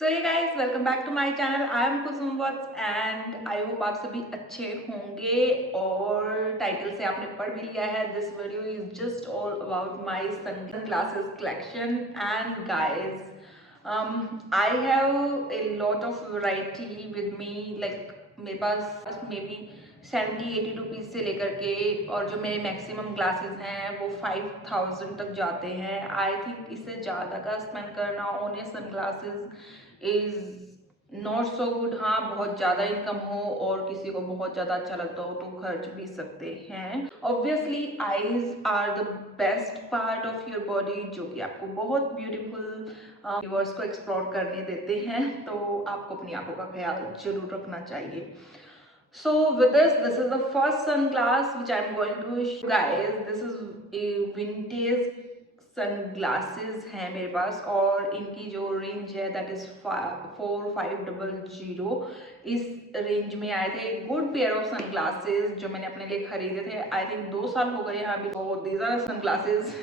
सो ये guys welcome back to my channel. I am Kusum Vats and I hope आप सभी अच्छे होंगे। और टाइटल से आपने पढ़ भी लिया है, this video is just all about my sunglasses collection and guys I have a lot of variety with me. Like मेरे पास मे बी 70-80 रुपीज़ से लेकर के और जो मेरे मैक्सिमम ग्लासेस हैं वो 5000 तक जाते हैं। आई थिंक इससे ज़्यादा का स्पेंड करना on a sunglasses is not so good. हाँ, बहुत ज़्यादा इनकम हो और किसी को बहुत ज़्यादा अच्छा लगता हो तो खर्च भी सकते हैं। Obviously eyes are the best part of your body जो कि आपको बहुत ब्यूटीफुल यूनिवर्स को एक्सप्लोर करने देते हैं, तो आपको अपनी आंखों का ख्याल जरूर रखना चाहिए। So with this is the first sunglass which I'm going to show guys. This is a vintage sunglasses है मेरे पास और इनकी जो रेंज है that is 4500। इस रेंज में आए थे गुड पेयर ऑफ सनग्लासेस जो मैंने अपने लिए खरीदे थे। आई थिंक 2 साल हो गए हैं अभी। दीज आर सनग्लासेस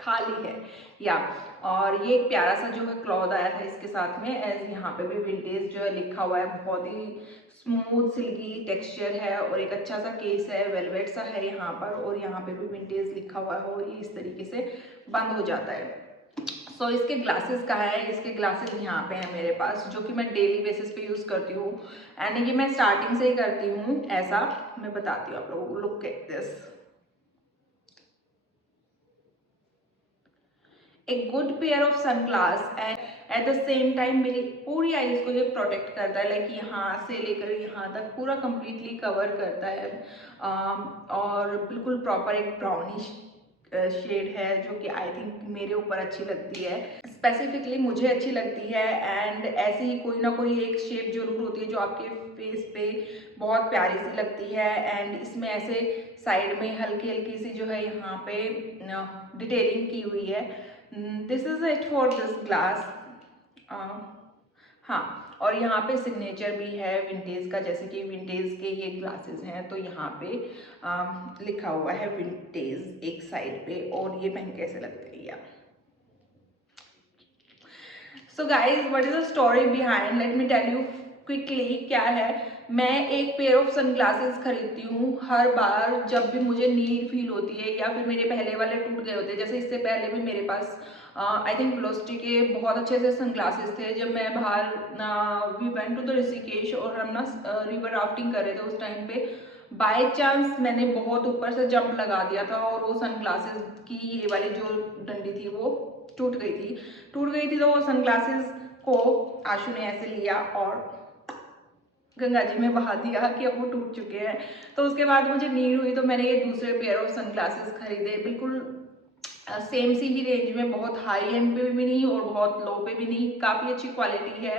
खाली है या और ये एक प्यारा सा जो है क्लॉथ आया था इसके साथ में। एज यहाँ पे भी विंटेज जो है लिखा हुआ है, बहुत ही स्मूथ सिल्की टेक्सचर है और एक अच्छा सा केस है, वेलवेट सा है यहाँ पर और यहाँ पे भी विंटेज लिखा हुआ है और ये इस तरीके से बंद हो जाता है। सो इसके ग्लासेस कहाँ है? इसके ग्लासेस यहाँ पे हैं मेरे पास जो कि मैं डेली बेसिस पे यूज़ करती हूँ एंड ये मैं स्टार्टिंग से ही करती हूँ। ऐसा मैं बताती हूँ आप लोगों को। लुक एट दिस, एक good pair of sunglass and eight the same time मेरी पूरी आईज को ये प्रोटेक्ट करता है। लाइक यहाँ से लेकर यहाँ तक पूरा कंप्लीटली कवर करता है। और बिल्कुल प्रॉपर एक ब्राउनिश शेड है जो कि आई थिंक मेरे ऊपर अच्छी लगती है, स्पेसिफिकली मुझे अच्छी लगती है। एंड ऐसे ही कोई ना कोई एक शेप जरूर होती है जो आपके फेस पे बहुत प्यारी सी लगती है। एंड इसमें ऐसे साइड में हल्की हल्की सी जो है यहाँ पे डिटेलिंग की हुई है। This is it for this glass. हाँ, और यहाँ पे सिग्नेचर भी है विंटेज का, जैसे कि विंटेज के ये ग्लासेस हैं तो यहाँ पे लिखा हुआ है विंटेज एक साइड पे। और ये पहन कैसे लगते हैं यार। So guys what is the story behind, let me tell you quickly क्या है। मैं एक पेयर ऑफ सनग्लासेस खरीदती हूँ हर बार जब भी मुझे नीड फील होती है या फिर मेरे पहले वाले टूट गए होते हैं। जैसे इससे पहले भी मेरे पास आई थिंक वेलोसिटी के बहुत अच्छे से सनग्लासेस थे। जब मैं बाहर we went to the Rishikesh और हम ना रिवर राफ्टिंग कर रहे थे उस टाइम पे बाय चांस मैंने बहुत ऊपर से जंप लगा दिया था और वो सनग्लासेस की ये वाली जो डंडी थी वो टूट गई थी। तो वो सनग्लासेस को आशु ने ऐसे लिया और गंगा जी में बहा दिया कि अब वो टूट चुके हैं। तो उसके बाद मुझे नीड हुई तो मैंने ये दूसरे पेयर ऑफ सनग्लासेस खरीदे, बिल्कुल सेम सी ही रेंज में, बहुत हाई एंड पे भी नहीं और बहुत लो पे भी नहीं, काफ़ी अच्छी क्वालिटी है।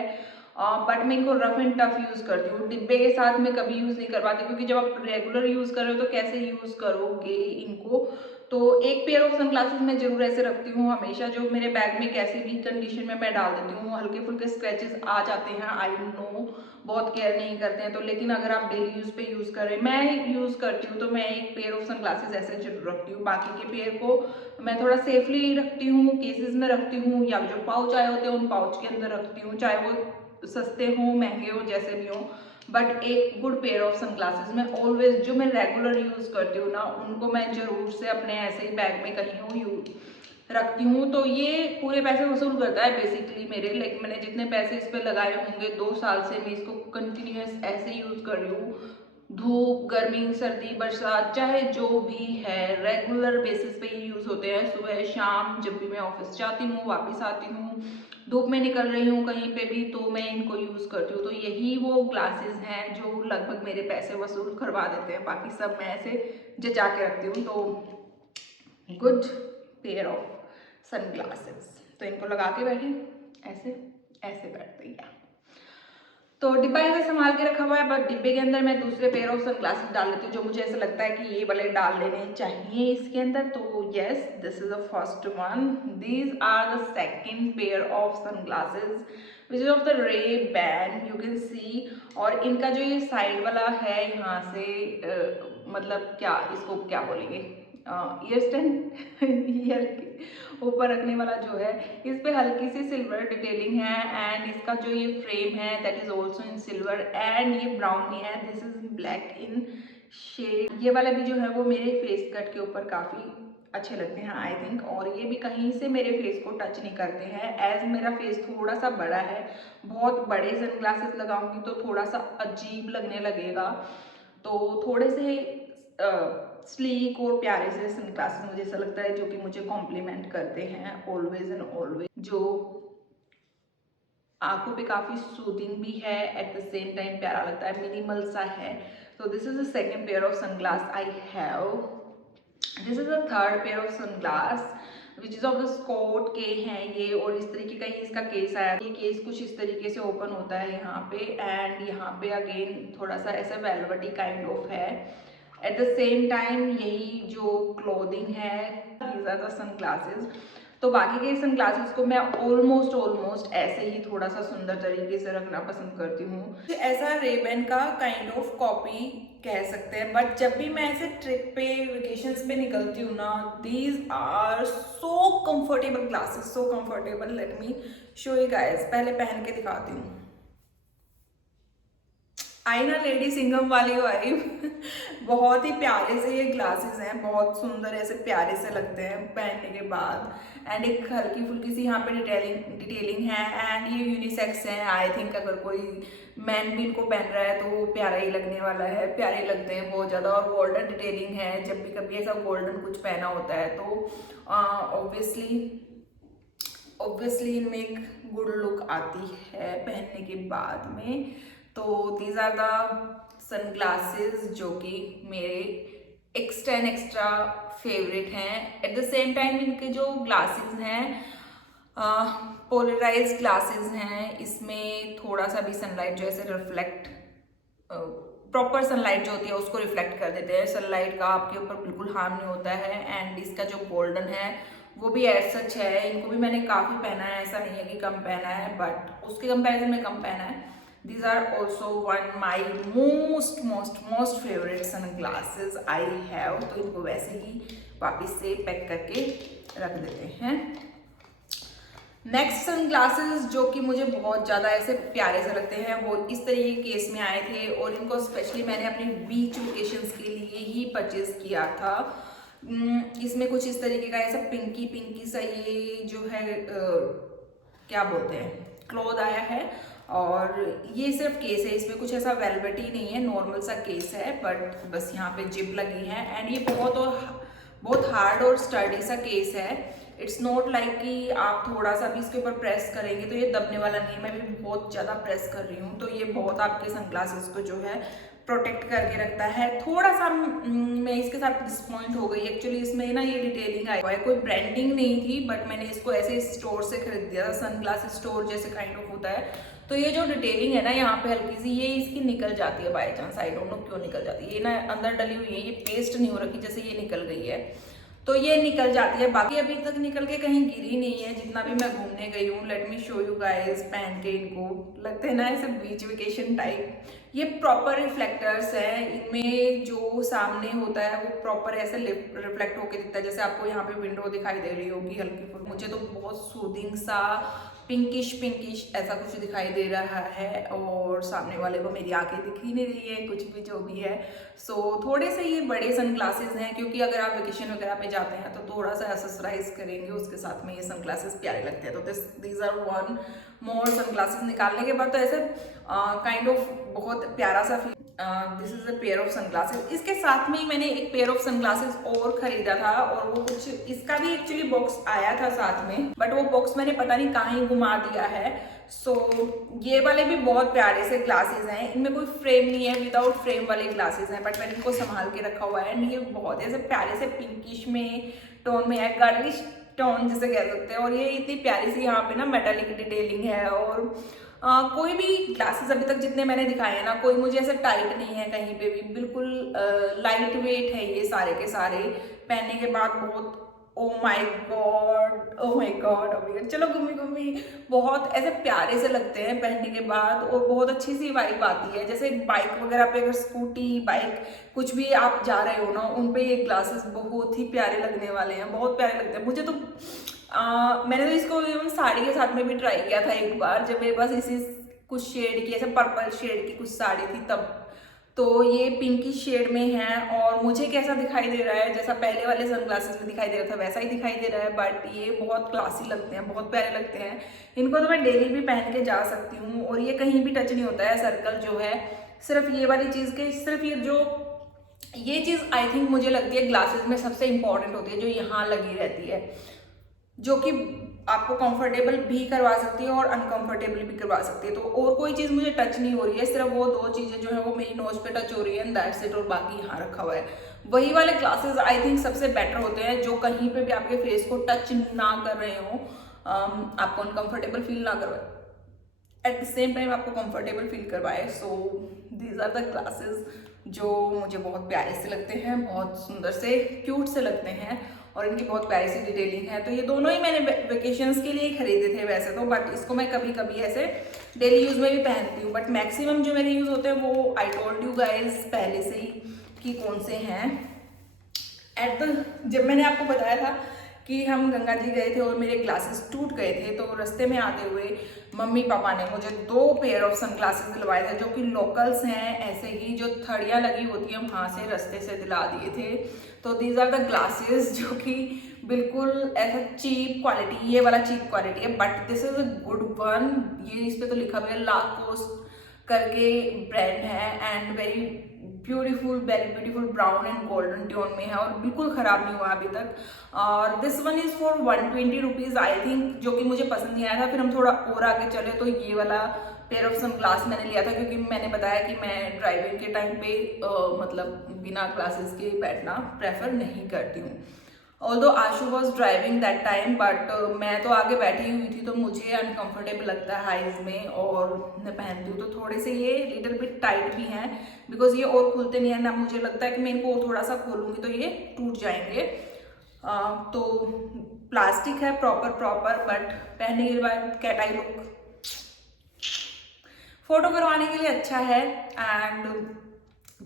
बट मैं इनको रफ एंड टफ यूज़ करती हूँ, डिब्बे के साथ में कभी यूज़ नहीं कर पाती क्योंकि जब आप रेगुलर यूज़ कर रहे हो तो कैसे यूज़ करोगे इनको। तो एक पेयर ऑफ सनग्लासेस मैं जरूर ऐसे रखती हूँ हमेशा, जो मेरे बैग में कैसे भी कंडीशन में मैं डाल देती हूँ। हल्के फुल्के स्क्रैचेस आ जाते हैं, आई नो, बहुत केयर नहीं करते हैं तो, लेकिन अगर आप डेली यूज़ पे यूज़ करें, मैं यूज़ करती हूँ तो मैं एक पेयर ऑफ सनग्लासेस ऐसे जरूर रखती हूँ। बाकी के पेयर को मैं थोड़ा सेफली रखती हूँ, केसेस में रखती हूँ या जो पाउच आए होते हैं उन पाउच के अंदर रखती हूँ, चाहे वो सस्ते हों महंगे हों जैसे भी हों। बट एक गुड पेयर ऑफ सनग्लासेस में ऑलवेज जो मैं रेगुलर यूज़ करती हूँ ना उनको मैं जरूर से अपने ऐसे ही बैग में कहीं रखती हूँ। तो ये पूरे पैसे वसूल करता है बेसिकली मेरे। लाइक मैंने जितने पैसे इस पर लगाए होंगे 2 साल से मैं इसको कंटिन्यूस ऐसे यूज़ कर रही हूँ। धूप गर्मी सर्दी बरसात चाहे जो भी है रेगुलर बेसिस पे ये यूज़ होते हैं। सुबह शाम जब भी मैं ऑफिस जाती हूँ वापस आती हूँ, धूप में निकल रही हूँ कहीं पे भी, तो मैं इनको यूज़ करती हूँ। तो यही वो ग्लासेस हैं जो लगभग मेरे पैसे वसूल करवा देते हैं, बाकी सब मैं ऐसे जचा के रखती हूँ। तो गुड पेयर ऑफ सनग्लासेस, तो इनको लगा के बैठे ऐसे ऐसे बैठते हैं। तो डिब्बा ऐसे संभाल के रखा हुआ है, बट डिब्बे के अंदर मैं दूसरे पेयर ऑफ सनग्लासेस डाल लेती हूँ जो मुझे ऐसा लगता है कि ये वाले डाल लेने चाहिए इसके अंदर। तो yes, this is the first one. These are the second pair of sunglasses which is of the Ray Ban, you can see. और इनका जो ये साइड वाला है यहाँ से मतलब क्या इसको क्या बोलेंगे, ईयर स्टैंड ईयर के ऊपर रखने वाला जो है, इस पे हल्की सी सिल्वर डिटेलिंग है एंड इसका जो ये फ्रेम है that is also in silver and ये ब्राउन ही है, this is black in shade. ये वाला भी जो है वो मेरे फेस कट के ऊपर काफ़ी अच्छे लगते हैं आई थिंक, और ये भी कहीं से मेरे फेस को टच नहीं करते हैं। एज मेरा फेस थोड़ा सा बड़ा है, बहुत बड़े सनग्लासेस लगाऊंगी तो थोड़ा सा अजीब लगने लगेगा, तो थोड़े से स्लीक और प्यारे से सनग्लासेस मुझे ऐसा लगता है जो कि मुझे कॉम्प्लीमेंट करते हैं ऑलवेज एंड ऑलवेज, जो आंखों पे काफ़ी सूदिंग भी है, एट द सेम टाइम प्यारा लगता है, मिनिमल सा है। तो this is the second pair of sunglass I have. This is the third pair of sunglass which is of the Scott के हैं ये, और इस तरीके का ही इसका केस आया। ये केस कुछ इस तरीके से ओपन होता है यहाँ पे, एंड यहाँ पे अगेन थोड़ा सा ऐसा वेलवेटी काइंड ऑफ है। एट द सेम टाइम यही जो क्लोथिंग है, दीज आर द सनग्लासेस। तो बाकी के सनग्लासेस को मैं ऑलमोस्ट ऐसे ही थोड़ा सा सुंदर तरीके से रखना पसंद करती हूँ। ऐसा रेबन का काइंड ऑफ कॉपी कह सकते हैं, बट जब भी मैं ऐसे ट्रिप पे वेकेशंस पे निकलती हूँ ना, these are so comfortable glasses, so comfortable. Let me show you guys, पहले पहन के दिखाती हूँ। आई ना लेडी सिंघम वाली वाइब बहुत ही प्यारे से ये ग्लासेस हैं, बहुत सुंदर ऐसे प्यारे से लगते हैं पहनने के बाद, एंड एक हल्की फुल्की सी यहाँ पे डिटेलिंग है, एंड ये यूनिसेक्स हैं आई थिंक। अगर कोई मैन भी इनको पहन रहा है तो वो प्यारा ही लगने वाला है, प्यारे लगते हैं बहुत ज़्यादा। और गोल्डन डिटेलिंग है, जब भी कभी ऐसा गोल्डन कुछ पहना होता है तो ऑब्वियसली इनमें एक गुड लुक आती है पहनने के बाद में। तो दीज आर द सनग्लासेस जो कि मेरे एक्स्ट्रा फेवरेट हैं। एट द सेम टाइम इनके जो ग्लासेस हैं पोलराइज्ड ग्लासेस हैं, इसमें थोड़ा सा भी सनलाइट जो ऐसे रिफ्लेक्ट, प्रॉपर सनलाइट जो होती है उसको रिफ्लेक्ट कर देते हैं। सनलाइट का आपके ऊपर बिल्कुल हार्म नहीं होता है, एंड इसका जो गोल्डन है वो भी एज सच है। इनको भी मैंने काफ़ी पहना है, ऐसा नहीं है कि कम पहना है, बट उसके कंपैरिजन में कम पहना है। These are also one my most favorite sunglasses I have। तो इनको वैसे ही वापस से पैक करके रख देते हैं। नेक्स्ट सनग्लासेस जो कि मुझे बहुत ज़्यादा ऐसे प्यारे से लगते हैं, वो इस तरीके के केस में आए थे, और इनको स्पेशली मैंने अपनी बीच वेकेशंस के लिए ही परचेज किया था। इसमें कुछ इस तरीके का ऐसा पिंकी सा ये जो है क्या बोलते हैं क्लॉथ आया है, और ये सिर्फ केस है, इसमें कुछ ऐसा वेलवेटी नहीं है, नॉर्मल सा केस है, बट बस यहाँ पे जिप लगी है, एंड ये बहुत हार्ड और स्टर्डी सा केस है। इट्स नॉट लाइक कि आप थोड़ा सा भी इसके ऊपर प्रेस करेंगे तो ये दबने वाला नहीं है। मैं भी बहुत ज़्यादा प्रेस कर रही हूँ, तो ये बहुत आपके सनग्लासेस को जो है प्रोटेक्ट करके रखता है। थोड़ा सा मैं इसके साथ डिसपॉइंट हो गई, एक्चुअली इसमें ना ये डिटेलिंग आई है, कोई ब्रांडिंग नहीं थी, बट मैंने इसको ऐसे स्टोर से खरीद दिया था, सनग्लास स्टोर जैसे काइंड ऑफ होता है। तो ये जो डिटेलिंग है ना यहाँ पे हल्की सी, ये इसकी निकल जाती है by chance, I don't no क्यों निकल जाती है। ये ना अंदर डली हुई है, ये पेस्ट नहीं हो रखी, जैसे ये निकल गई है तो ये निकल जाती है। बाकी अभी तक निकल के कहीं गिरी नहीं है जितना भी मैं घूमने गई हूँ। Late me show you guys, पहन के इनको लगते हैं ना ऐसे बीच वेकेशन टाइप। ये प्रॉपर रिफ्लेक्टर्स हैं, इनमें जो सामने होता है वो प्रॉपर ऐसे रिफ्लेक्ट होके दिखता है, जैसे आपको यहाँ पे विंडो दिखाई दे रही होगी हल्की फुल्की। मुझे तो बहुत सूदिंग सा पिंकिश ऐसा कुछ दिखाई दे रहा है, और सामने वाले को मेरी आंखें दिख ही नहीं रही है, कुछ भी जो भी है। सो थोड़े से ये बड़े सनग्लासेस हैं, क्योंकि अगर आप वेकेशन वगैरह पे जाते हैं तो थोड़ा सा एक्सेसराइज करेंगे उसके साथ में, ये सनग्लासेस प्यारे लगते हैं। तो these are one more sunglasses निकालने के बाद तो ऐसे काइंड ऑफ बहुत प्यारा सा feel. This is a pair of sunglasses. इसके साथ में ही मैंने एक पेयर ऑफ सनग्लासेस और खरीदा था, और वो कुछ इसका भी एक्चुअली बॉक्स आया था साथ में, बट वो बॉक्स मैंने पता नहीं कहाँ ही घुमा दिया है। सो ये वाले भी बहुत प्यारे से ग्लासेस हैं, इनमें कोई फ्रेम नहीं है, विदाउट फ्रेम वाले ग्लासेस हैं, बट मैंने इनको संभाल के रखा हुआ है। एंड ये बहुत ऐसे प्यारे से पिंकिश में टोन में है, गर्लिश टोन जिसे कह सकते हैं, और ये इतनी प्यारी सी यहाँ पे ना मेटालिक डिटेलिंग है। और कोई भी ग्लासेस अभी तक जितने मैंने दिखाए हैं ना, कोई मुझे ऐसा टाइट नहीं है कहीं पे भी, बिल्कुल लाइट वेट है ये सारे के सारे, पहनने के बाद बहुत oh my God, oh my God, oh my God. चलो गुम्मी गुम्मी बहुत ऐसे प्यारे से लगते हैं पहनने के बाद, और बहुत अच्छी सी वाइब आती है। जैसे बाइक वगैरह पे, अगर स्कूटी बाइक कुछ भी आप जा रहे हो ना, उन पे ये ग्लासेस बहुत ही प्यारे लगने वाले हैं, बहुत प्यारे लगते हैं मुझे तो। मैंने तो इसको इवन साड़ी के साथ में भी ट्राई किया था एक बार, जब मेरे पास इसी कुछ शेड की, ऐसे पर्पल शेड की कुछ साड़ी थी तब। तो ये पिंकी शेड में है, और मुझे कैसा दिखाई दे रहा है, जैसा पहले वाले सनग्लासेस में दिखाई दे रहा था वैसा ही दिखाई दे रहा है, बट ये बहुत क्लासी लगते हैं, बहुत प्यारे लगते हैं। इनको तो मैं डेली भी पहन के जा सकती हूँ, और ये कहीं भी टच नहीं होता है सर्कल जो है, सिर्फ ये वाली चीज़ के, सिर्फ ये चीज़ आई थिंक मुझे लगती है ग्लासेस में सबसे इंपॉर्टेंट होती है, जो यहाँ लगी रहती है, जो कि आपको कंफर्टेबल भी करवा सकती है और अनकंफर्टेबल भी करवा सकती है। तो और कोई चीज़ मुझे टच नहीं हो रही है, सिर्फ वो दो चीज़ें जो है वो मेरी नोज पे टच हो रही है, दैट्स इट, और बाकी यहाँ रखा हुआ है। वही वाले ग्लासेस आई थिंक सबसे बेटर होते हैं, जो कहीं पे भी आपके फेस को टच ना कर रहे हो, आपको अनकंफर्टेबल फील ना करवाए, एट द सेम टाइम आपको कंफर्टेबल फील करवाए। So these are the glasses जो मुझे बहुत प्यारे से लगते हैं, बहुत सुंदर से क्यूट से लगते हैं, और इनकी बहुत प्यारी सी डिटेलिंग है। तो ये दोनों ही मैंने वेकेशंस के लिए ही खरीदे थे वैसे तो, बट इसको मैं कभी कभी ऐसे डेली यूज़ में भी पहनती हूँ, बट मैक्सिमम जो मेरे यूज़ होते हैं वो आई टोल्ड यू गाइज पहले से ही कि कौन से हैं। जब मैंने आपको बताया था कि हम गंगा जी गए थे और मेरे ग्लासेस टूट गए थे, तो रास्ते में आते हुए मम्मी पापा ने मुझे 2 पेयर ऑफ सन ग्लासेस दिलवाए थे, जो कि लोकल्स हैं, ऐसे ही जो थड़ियाँ लगी होती हैं वहाँ से रास्ते से दिला दिए थे। तो दीज आर द ग्लासेस जो कि बिल्कुल ऐसा चीप क्वालिटी, ये वाला चीप क्वालिटी है, but this is a good one. ये इस पे तो लिखा हुआ है लाकोस्ट करके ब्रांड है, and very beautiful brown and golden tone में है, और बिल्कुल ख़राब नहीं हुआ अभी तक। और this one is for 120 rupees I think, जो कि मुझे पसंद नहीं आया था। फिर हम थोड़ा और आगे चले तो ये वाला पेयर ऑफ सन ग्लास मैंने लिया था, क्योंकि मैंने बताया कि मैं ड्राइविंग के टाइम पे मतलब बिना ग्लासेस के बैठना प्रेफर नहीं करती हूँ। Although Ashu was driving that time, but मैं तो आगे बैठी हुई थी, तो मुझे अनकंफर्टेबल लगता है आइज में, और मैं पहनती हूँ तो थोड़े से ये लिटिल बिट टाइट भी हैं, बिकॉज ये और खुलते नहीं है ना। मुझे लगता है कि मैं इनको थोड़ा सा खोलूँगी तो ये टूट जाएंगे। तो प्लास्टिक है प्रॉपर, बट पहनने के बाद कैट आई लुक, फोटो करवाने के लिए अच्छा है। And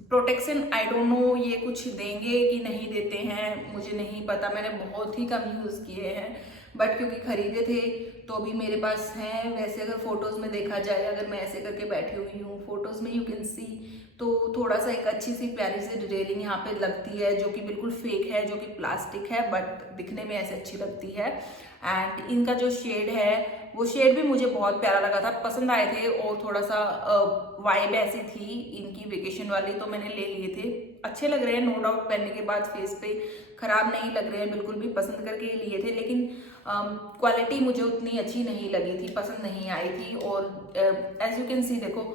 protection I don't no ये कुछ देंगे कि नहीं देते हैं, मुझे नहीं पता, मैंने बहुत ही कम यूज़ किए हैं, बट क्योंकि खरीदे थे तो अभी मेरे पास हैं। वैसे अगर फोटोज़ में देखा जाए, अगर मैं ऐसे करके बैठी हुई हूँ फोटोज़ में, यू कैन सी, तो थोड़ा सा एक अच्छी सी प्यारी सी डिटेलिंग यहाँ पे लगती है, जो कि बिल्कुल फेक है, जो कि प्लास्टिक है, बट दिखने में ऐसे अच्छी लगती है। एंड इनका जो शेड है वो शेड भी मुझे बहुत प्यारा लगा था, पसंद आए थे, और थोड़ा सा वाइब ऐसी थी इनकी वेकेशन वाली, तो मैंने ले लिए थे। अच्छे लग रहे हैं नो डाउट, पहनने के बाद फेस पे खराब नहीं लग रहे हैं, बिल्कुल भी पसंद करके लिए थे, लेकिन क्वालिटी मुझे उतनी अच्छी नहीं लगी थी, पसंद नहीं आई थी। और एज यू कैन सी देखो,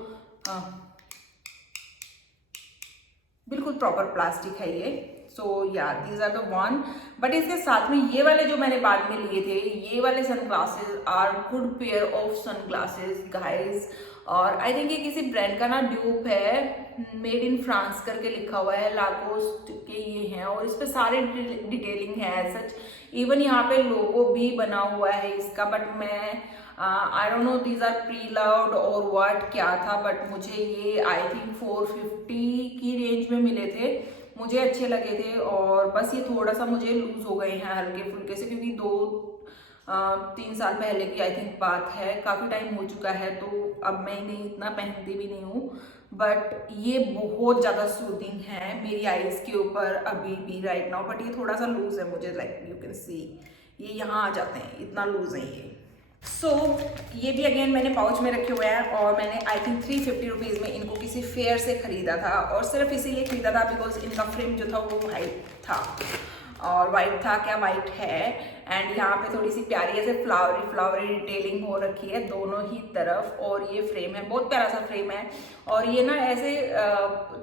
बिल्कुल प्रॉपर प्लास्टिक है ये। So yeah these are the one, but इसके साथ में ये वाले जो मैंने बाद में लिए थे, ये वाले sunglasses are good pair of sunglasses guys. और आई थिंक ये किसी ब्रांड का ना ड्यूप है, मेड इन फ्रांस करके लिखा हुआ है, लाकोस्ट के ये हैं, और इस पे सारे डिटेलिंग है सच। इवन यहाँ पे लोगो भी बना हुआ है इसका, बट मैं I don't know these are pre loved और व्हाट क्या था, बट मुझे ये आई थिंक 450 की रेंज में मिले थे, मुझे अच्छे लगे थे। और बस ये थोड़ा सा मुझे लूज हो गए हैं हल्के फुल्के से, क्योंकि 2-3 साल पहले की आई थिंक बात है, काफ़ी टाइम हो चुका है, तो अब मैं इन्हें इतना पहनती भी नहीं हूँ। बट ये बहुत ज़्यादा सूदिंग है मेरी आईज के ऊपर अभी भी राइट नाउ, बट ये थोड़ा सा लूज है मुझे, लाइक यू कैन सी ये यहाँ आ जाते हैं, इतना लूज है ये। सो ये भी अगेन मैंने पाउच में रखे हुए हैं, और मैंने आई थिंक 350 रुपीज़ में इनको किसी फेयर से ख़रीदा था, और सिर्फ इसीलिए ख़रीदा था बिकॉज इनका फ्रेम जो था वो वाइट था, और वाइट था क्या वाइट है। एंड यहाँ पे थोड़ी सी प्यारी ऐसे फ्लावरी डिटेलिंग हो रखी है दोनों ही तरफ, और ये फ्रेम है, बहुत प्यारा सा फ्रेम है। और ये ना ऐसे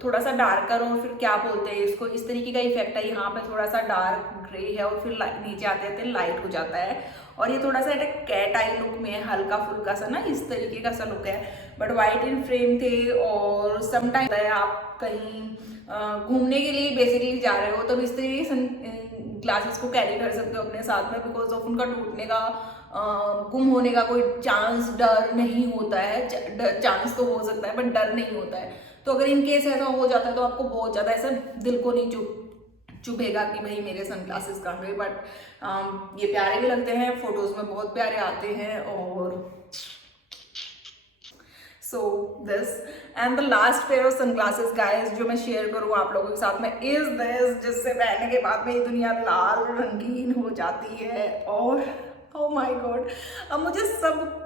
थोड़ा सा डार्कर, और फिर क्या बोलते हैं इसको, इस तरीके का इफेक्ट है, यहाँ पे थोड़ा सा डार्क ग्रे है, और फिर नीचे आते आते लाइट हो जाता है, और ये थोड़ा सा कैट आई लुक में है, हल्का फुल्का सा ना इस तरीके का सा लुक है। बट वाइट इन फ्रेम थे, और समटाइम आप कहीं घूमने के लिए बेसिकली जा रहे हो, तो इस तरीके से ग्लासेस को कैरी कर सकते हो अपने साथ में, बिकॉज ऑफ उनका टूटने का गुम होने का कोई चांस, डर नहीं होता है। चांस तो हो सकता है बट डर नहीं होता है। तो अगर इन केस ऐसा हो जाता है तो आपको बहुत ज़्यादा ऐसा दिल को नहीं चुभेगा कि भाई मेरे सनग्लासेस कहाँ गए। बट ये प्यारे भी लगते हैं, फोटोज में बहुत प्यारे आते हैं। और so this and the last pair of sunglasses guys जो मैं शेयर करूँ आप लोगों के साथ में इज दिस, जिससे पहनने के बाद में ये दुनिया लाल रंगीन हो जाती है। और ओ माय गॉड, अब मुझे सब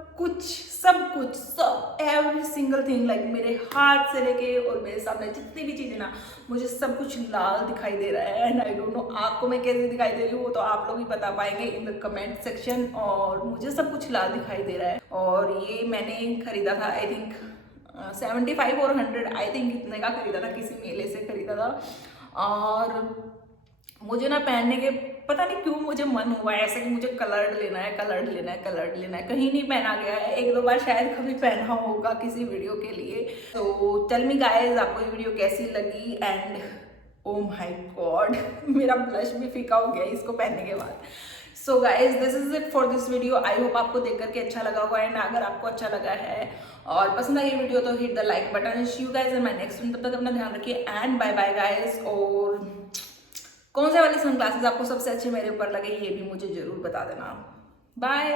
एवरी सिंगल थिंग लाइक मेरे हाथ से लेके और मेरे सामने जितनी भी चीज़ें ना, मुझे सब कुछ लाल दिखाई दे रहा है। एंड आई डोंट नो आपको मैं कैसे दिखाई दे रही हूँ, वो तो आप लोग ही बता पाएंगे इन द कमेंट सेक्शन। और मुझे सब कुछ लाल दिखाई दे रहा है। और ये मैंने खरीदा था आई थिंक 75 और 100 आई थिंक इतने का खरीदा था, किसी मेले से खरीदा था। और मुझे ना पहनने के पता नहीं क्यों मुझे मन हुआ है ऐसा कि मुझे कलर्ड लेना है, कलर्ड लेना है, कलर्ड लेना है। कहीं नहीं पहना गया है, एक दो बार शायद कभी पहना होगा किसी वीडियो के लिए। तो टेल मी गाइस आपको ये वीडियो कैसी लगी। एंड ओ माय गॉड मेरा ब्लश भी फीका हो गया इसको पहनने के बाद। So guys this is it for this video. I hope आपको देख करके अच्छा लगा होगा। एंड अगर आपको अच्छा लगा है और पसंद आई ये वीडियो तो hit the like button. See you guys in my next video, तब तक अपना ध्यान रखिए एंड बाय बाय गाइज। और कौन से वाले सनग्लासेस आपको सबसे अच्छे मेरे ऊपर लगे ये भी मुझे जरूर बता देना। बाय।